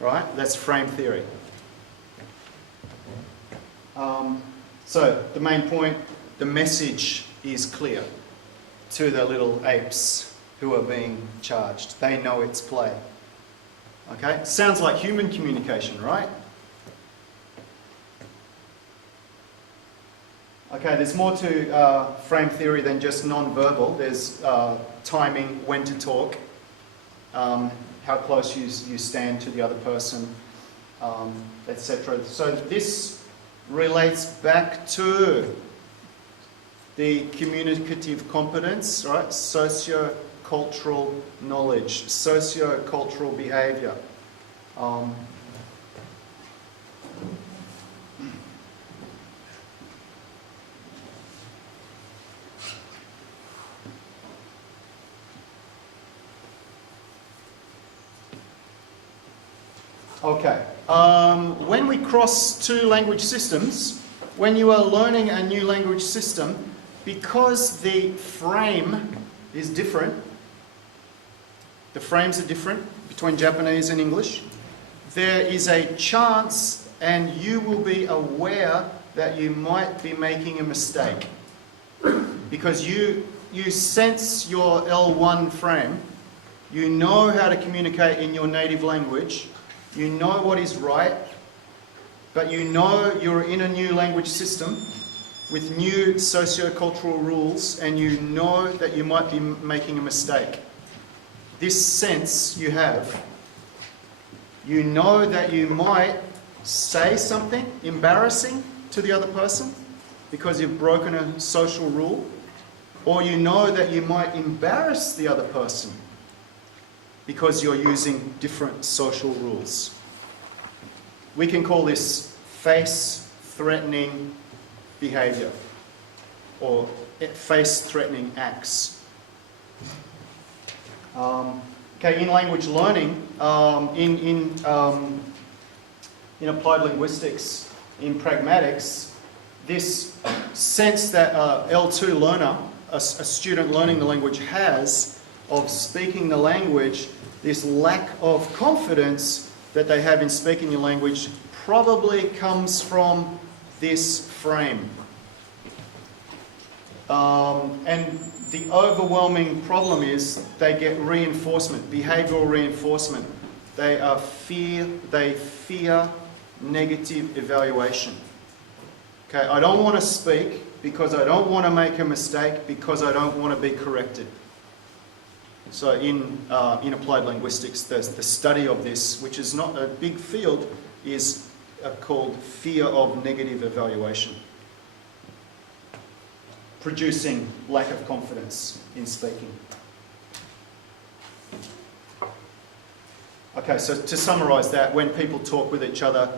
right? That's frame theory. So the main point, the message is clear to the little apes who are being charged. They know it's play. Okay? Sounds like human communication, right? Okay, there's more to frame theory than just non-verbal. There's timing, when to talk, how close you stand to the other person, etc. So this relates back to the communicative competence, right? Sociocultural knowledge, sociocultural behaviour. Okay, when we cross two language systems, when you are learning a new language system, because the frame is different, the frames are different between Japanese and English, there is a chance and you will be aware that you might be making a mistake. Because you sense your L1 frame, you know how to communicate in your native language, you know what is right, but you know you're in a new language system with new sociocultural rules, and you know that you might be making a mistake. This sense you have, you know that you might say something embarrassing to the other person because you've broken a social rule, or you know that you might embarrass the other person because you're using different social rules. We can call this face-threatening behaviour or face-threatening acts. Okay, in language learning, in applied linguistics, in pragmatics, this sense that L2 learner, a student learning the language, has of speaking the language, this lack of confidence that they have in speaking the language probably comes from this frame. And the overwhelming problem is they get reinforcement, behavioural reinforcement. They fear negative evaluation. Okay, I don't want to speak because I don't want to make a mistake, because I don't want to be corrected. So in applied linguistics, the study of this, which is not a big field, is called fear of negative evaluation, producing lack of confidence in speaking. Okay, so to summarise that, when people talk with each other,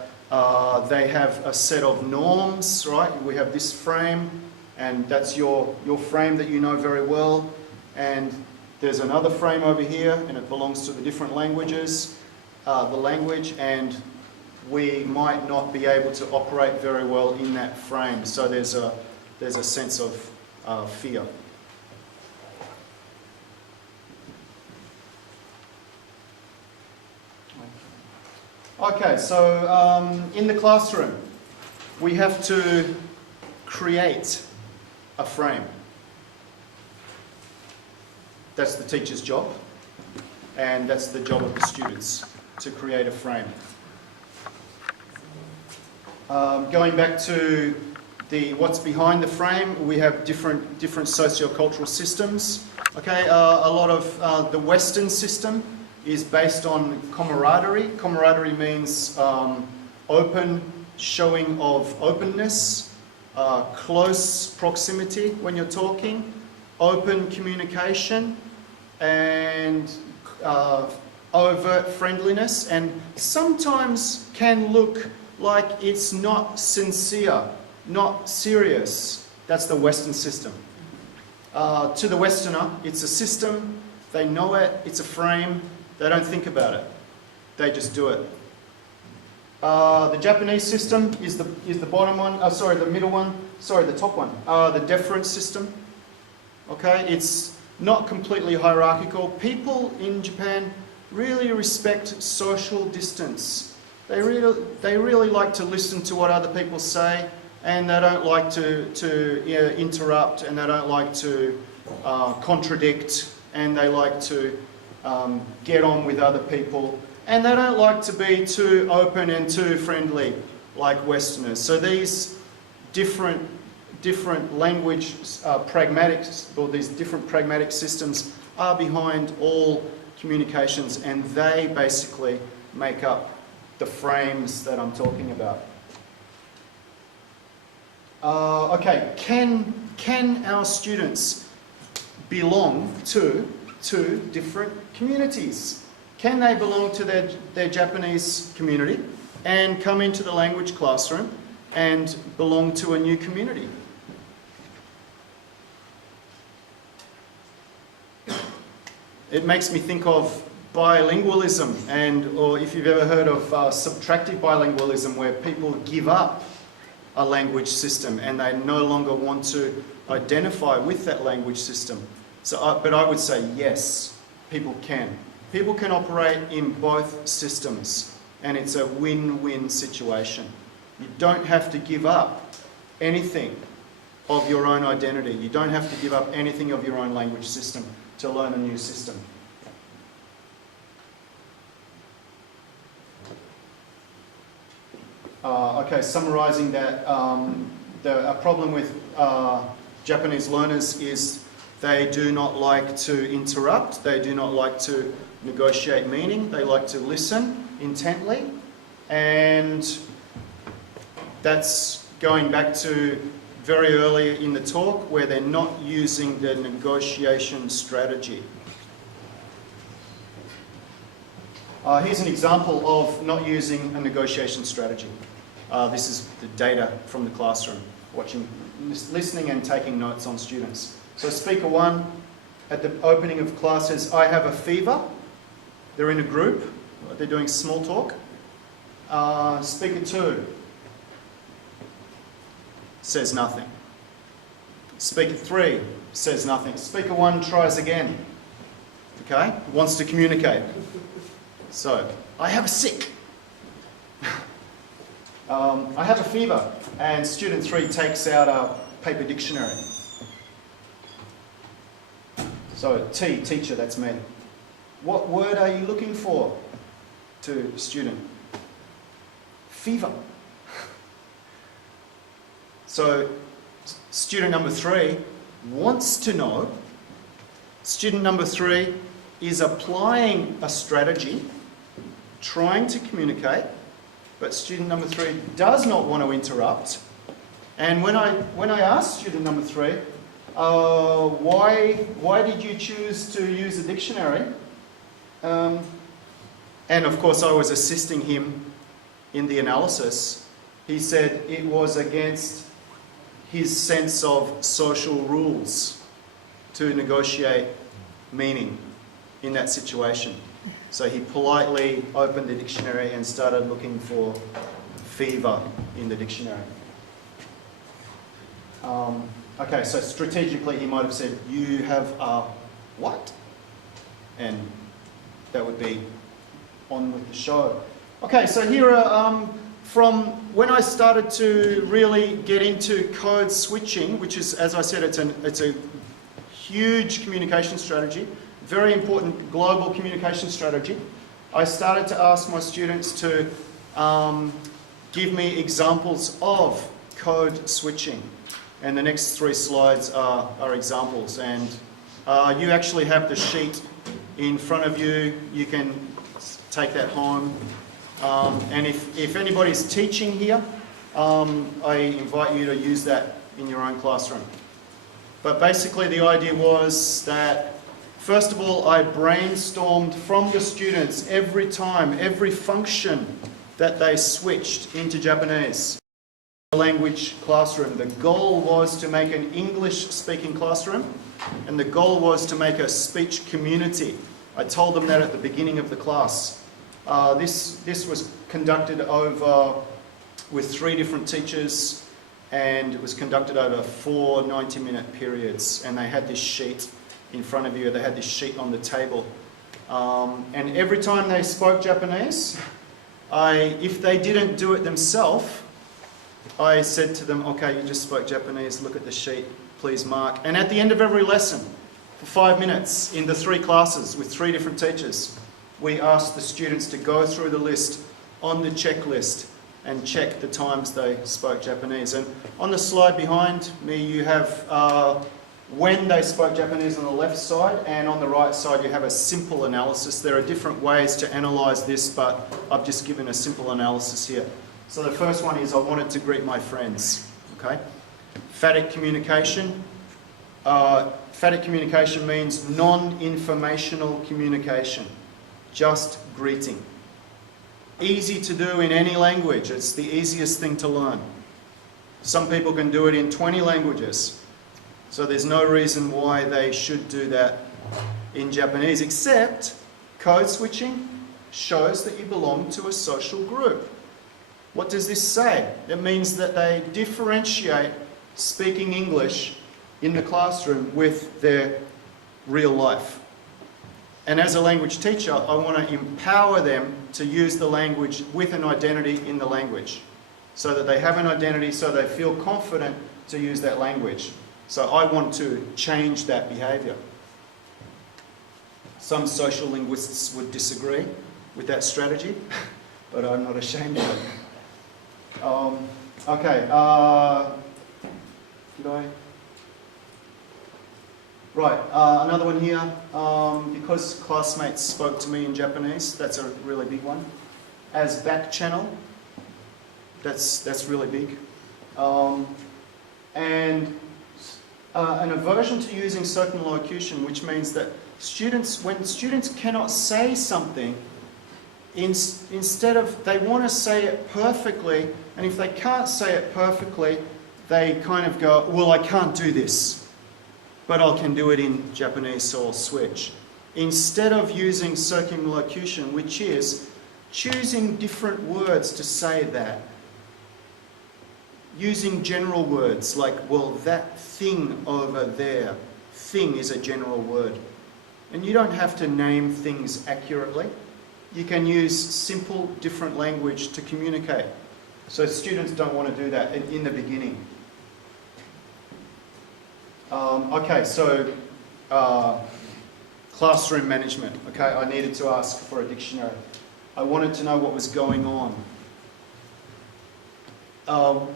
they have a set of norms, right? We have this frame, and that's your frame that you know very well, and there's another frame over here, and it belongs to the different languages, and we might not be able to operate very well in that frame. So there's a sense of fear. Okay, so in the classroom, we have to create a frame. That's the teacher's job, and that's the job of the students, to create a frame. Going back to what's behind the frame, we have different sociocultural systems. Okay, a lot of the Western system is based on camaraderie. Camaraderie means open, showing of openness, close proximity when you're talking, open communication, and overt friendliness, and sometimes can look like it's not sincere, not serious. That's the Western system. To the Westerner, it's a system, they know it, it's a frame, they don't think about it, they just do it. The Japanese system is the bottom one, the middle one, the top one, the deference system. Okay, it's not completely hierarchical. People in Japan really respect social distance. They really like to listen to what other people say, and they don't like to interrupt, and they don't like to contradict, and they like to get on with other people, and they don't like to be too open and too friendly like Westerners. So these different language pragmatics, or these different pragmatic systems are behind all communications, and they basically make up the frames that I'm talking about. Okay, can our students belong to two different communities? Can they belong to their Japanese community and come into the language classroom and belong to a new community? It makes me think of bilingualism, or if you've ever heard of subtractive bilingualism, where people give up a language system and they no longer want to identify with that language system. But I would say yes, people can. People can operate in both systems, and it's a win-win situation. You don't have to give up anything of your own identity. You don't have to give up anything of your own language system to learn a new system. Okay, summarising that, a problem with Japanese learners is they do not like to interrupt, they do not like to negotiate meaning, they like to listen intently, and that's going back to very early in the talk where they're not using the negotiation strategy. Here's an example of not using a negotiation strategy. This is the data from the classroom, listening and taking notes on students. So speaker 1 at the opening of class says, "I have a fever." They're in a group, they're doing small talk. Speaker 2 says nothing. Speaker 3 says nothing. Speaker 1 tries again. Okay, wants to communicate. So, "I have a sick." "I have a fever." And student 3 takes out a paper dictionary. So, teacher, that's me. "What word are you looking for?" to student. "Fever." So, student number 3 wants to know. Student number 3 is applying a strategy, trying to communicate, but student number 3 does not want to interrupt. And when I asked student number 3, why did you choose to use a dictionary? And of course I was assisting him in the analysis. He said it was against his sense of social rules to negotiate meaning in that situation. So he politely opened the dictionary and started looking for fever in the dictionary. Okay, so strategically he might have said, "You have a what?" And that would be on with the show. Okay, so here are, from when I started to really get into code switching, which is, as I said, it's a huge communication strategy, very important global communication strategy. I started to ask my students to give me examples of code switching. And the next 3 slides are examples. And you actually have the sheet in front of you. You can take that home. And if anybody's teaching here, I invite you to use that in your own classroom. But basically the idea was that, first of all, I brainstormed from the students every time, every function that they switched into Japanese. Language classroom. The goal was to make an English-speaking classroom, and the goal was to make a speech community. I told them that at the beginning of the class. This was conducted over with 3 different teachers, and it was conducted over 4 90-minute periods. And they had this sheet in front of you. They had this sheet on the table, And every time they spoke Japanese, if they didn't do it themselves, I said to them, okay, you just spoke Japanese, look at the sheet, please mark. And at the end of every lesson, for 5 minutes, in the 3 classes with 3 different teachers, we asked the students to go through the list on the checklist and check the times they spoke Japanese. And on the slide behind me, you have when they spoke Japanese on the left side, and on the right side you have a simple analysis. There are different ways to analyse this, but I've just given a simple analysis here. So the first one is I wanted to greet my friends. Okay, phatic communication. Phatic communication means non-informational communication, just greeting. Easy to do in any language. It's the easiest thing to learn. Some people can do it in 20 languages. So there's no reason why they should do that in Japanese, except code switching shows that you belong to a social group. What does this say? It means that they differentiate speaking English in the classroom with their real life. And as a language teacher, I want to empower them to use the language with an identity in the language, so that they have an identity, so they feel confident to use that language. So I want to change that behaviour. Some social linguists would disagree with that strategy, but I'm not ashamed of it. Okay, Right, another one here. Because classmates spoke to me in Japanese, that's a really big one. As back channel, that's really big. And an aversion to using circumlocution, which means that when students cannot say something, instead of, they want to say it perfectly, and if they can't say it perfectly, they kind of go, well, I can't do this, but I can do it in Japanese, so I'll switch. Instead of using circumlocution, which is choosing different words to say that, using general words like, well, that thing over there. Thing is a general word. And you don't have to name things accurately. You can use simple, different language to communicate. So students don't want to do that in the beginning. Okay, so classroom management. Okay, I needed to ask for a dictionary. I wanted to know what was going on.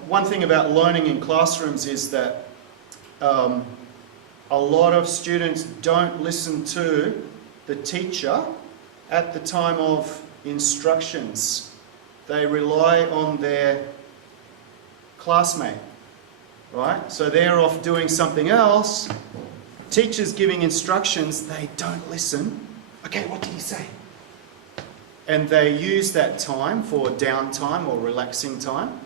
One thing about learning in classrooms is that a lot of students don't listen to the teacher at the time of instructions. They rely on their classmate, right? So they're off doing something else. Teacher's giving instructions, they don't listen. Okay, what did he say? And they use that time for downtime or relaxing time,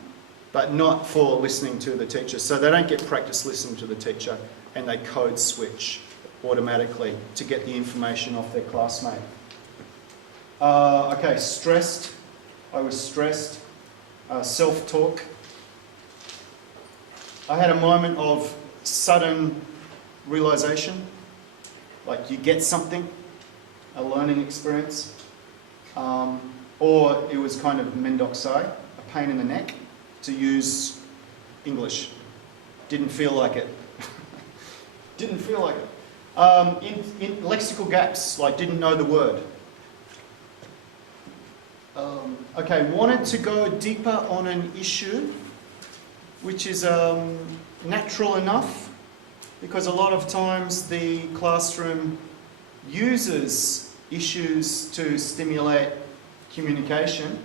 but not for listening to the teacher. So they don't get practice listening to the teacher, and they code switch automatically to get the information off their classmate. Okay, stressed. I was stressed. Self-talk. I had a moment of sudden realization, like you get something, a learning experience, or it was kind of mendokusai, a pain in the neck to use English. Didn't feel like it. Didn't feel like it. In lexical gaps, like didn't know the word. Okay, wanted to go deeper on an issue which is natural enough, because a lot of times the classroom uses issues to stimulate communication,